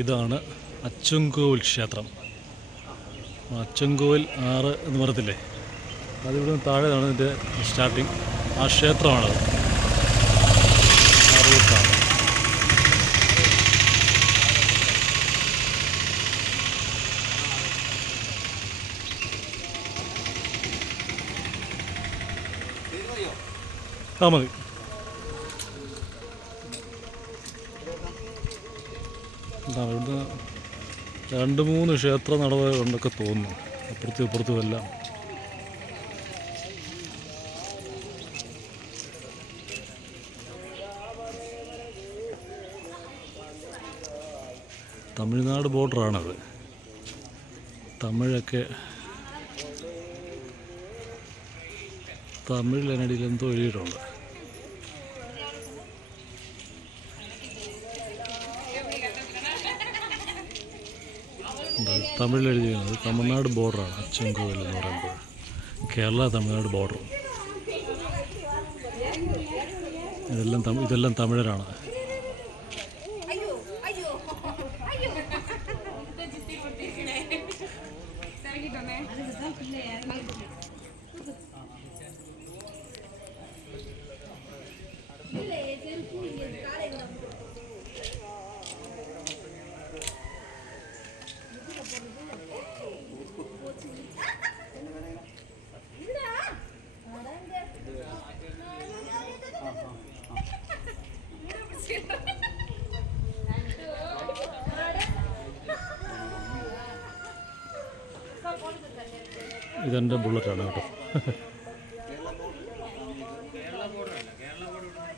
ഇതാണ് അച്ചൻകോവിൽ ക്ഷേത്രം. അച്ചൻകോവിൽ ആറ് എന്ന് പറയത്തില്ലേ അതിവിടെ താഴെയാണ് ഇതിന്റെ സ്റ്റാർട്ടിങ് ആ ക്ഷേത്രമാണത്. ആ മതി. എന്താ ഇവിടുന്ന് രണ്ട് മൂന്ന് ക്ഷേത്ര നടവ് തോന്നുന്നു. അപ്പുറത്തും ഇപ്പുറത്തും എല്ലാം. തമിഴ്നാട് ബോർഡറാണത്. തമിഴൊക്കെ തമിഴിലനടിയിൽ എന്തോ എഴുതിയിട്ടുണ്ട്. തമിഴിൽ എഴുതിയത് തമിഴ്നാട് ബോർഡറാണ്. അച്ചൻകോവിൽ എന്ന് പറയുമ്പോൾ കേരള തമിഴ്നാട് ബോർഡർ. ഇതെല്ലാം ഇതെല്ലാം തമിഴരാണ്. അയ്യോ. ഇതെന്റെ ബുള്ളറ്റാണ് കേട്ടോ.